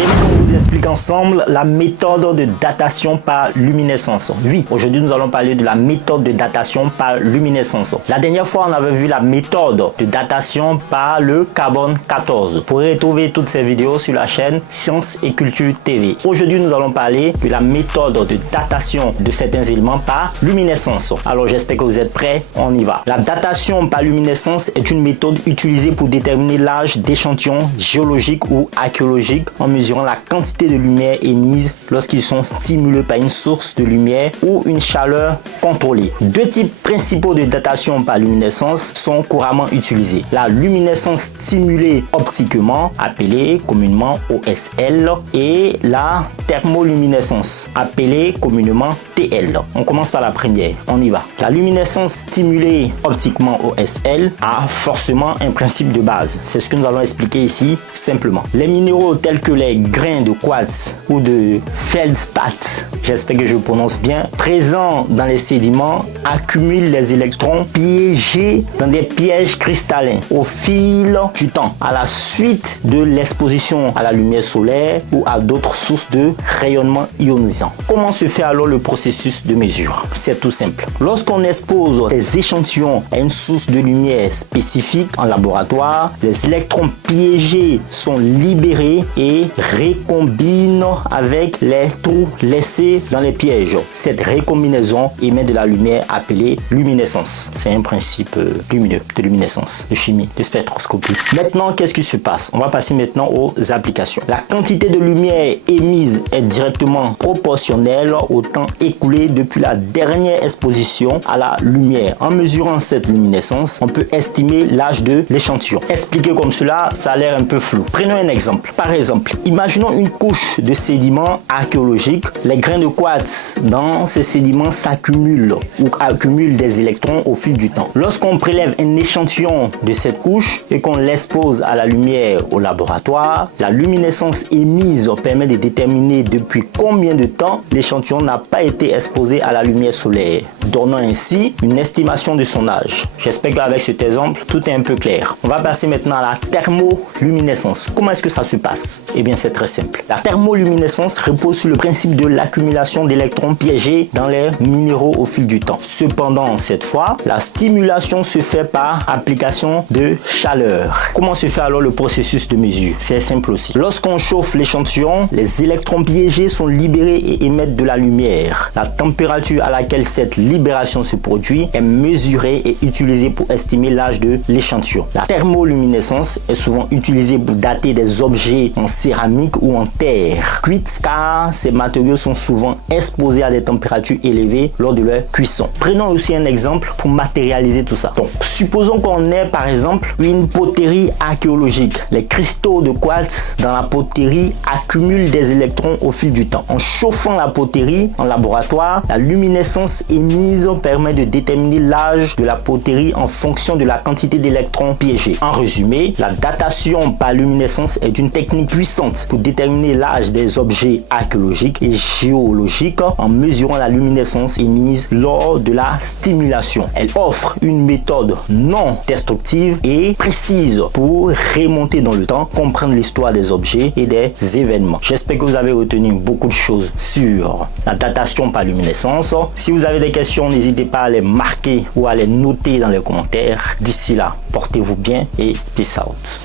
Et maintenant, on vous explique ensemble la méthode de datation par luminescence. Oui, aujourd'hui, nous allons parler de la méthode de datation par luminescence. La dernière fois, on avait vu la méthode de datation par le carbone 14. Vous pourrez retrouver toutes ces vidéos sur la chaîne Sciences et Culture TV. Aujourd'hui, nous allons parler de la méthode de datation de certains éléments par luminescence. Alors, j'espère que vous êtes prêts. On y va. La datation par luminescence est une méthode utilisée pour déterminer l'âge d'échantillons géologiques ou archéologiques en mesurant la quantité de lumière émise lorsqu'ils sont stimulés par une source de lumière ou une chaleur contrôlée. Deux types principaux de datation par luminescence sont couramment utilisés. La luminescence stimulée optiquement, appelée communément OSL, et la thermoluminescence, appelée communément TL. On commence par la première. On y va. La luminescence stimulée optiquement OSL a forcément un principe de base. C'est ce que nous allons expliquer ici simplement. Les minéraux tels que les grains de quartz ou de feldspath, j'espère que je prononce bien, présents dans les sédiments accumulent les électrons piégés dans des pièges cristallins au fil du temps, à la suite de l'exposition à la lumière solaire ou à d'autres sources de rayonnement ionisant. Comment se fait alors le processus de mesure? C'est tout simple. Lorsqu'on expose des échantillons à une source de lumière spécifique en laboratoire, les électrons piégés sont libérés et récombinent avec les trous laissés dans les pièges. Cette récombinaison émet de la lumière appelée luminescence. C'est un principe lumineux de luminescence, de chimie, de spectroscopie. Maintenant, qu'est-ce qui se passe? On va passer maintenant aux applications. La quantité de lumière émise est directement proportionnelle au temps écoulé depuis la dernière exposition à la lumière. En mesurant cette luminescence, on peut estimer l'âge de l'échantillon. Expliqué comme cela, ça a l'air un peu flou. Prenons un exemple. Par exemple, imaginons une couche de sédiments archéologiques. Les grains de quartz dans ces sédiments s'accumulent ou accumulent des électrons au fil du temps. Lorsqu'on prélève un échantillon de cette couche et qu'on l'expose à la lumière au laboratoire, la luminescence émise permet de déterminer depuis combien de temps l'échantillon n'a pas été exposé à la lumière solaire, donnant ainsi une estimation de son âge. J'espère qu'avec cet exemple, tout est un peu clair. On va passer maintenant à la thermoluminescence. Comment est-ce que ça se passe? Eh bien, c'est très simple. La thermoluminescence repose sur le principe de l'accumulation d'électrons piégés dans les minéraux au fil du temps. Cependant, cette fois, la stimulation se fait par application de chaleur. Comment se fait alors le processus de mesure? C'est simple aussi. Lorsqu'on chauffe l'échantillon, les électrons piégés sont libérés et émettent de la lumière. La température à laquelle cette libération se produit est mesurée et utilisée pour estimer l'âge de l'échantillon. La thermoluminescence est souvent utilisée pour dater des objets en céramique ou en terre cuite, car ces matériaux sont souvent exposés à des températures élevées lors de leur cuisson. Prenons aussi un exemple pour matérialiser tout ça. Donc, supposons qu'on ait par exemple une poterie archéologique. Les cristaux de quartz dans la poterie accumulent des électrons au fil du temps. En chauffant la poterie en laboratoire, la luminescence émise permet de déterminer l'âge de la poterie en fonction de la quantité d'électrons piégés. En résumé, la datation par luminescence est une technique puissante pour déterminer l'âge des objets archéologiques et géologiques en mesurant la luminescence émise lors de la stimulation. Elle offre une méthode non destructive et précise pour remonter dans le temps, comprendre l'histoire des objets et des événements. J'espère que vous avez retenu beaucoup de choses sur la datation par luminescence. Si vous avez des questions, n'hésitez pas à les marquer ou à les noter dans les commentaires. D'ici là, portez-vous bien et peace out.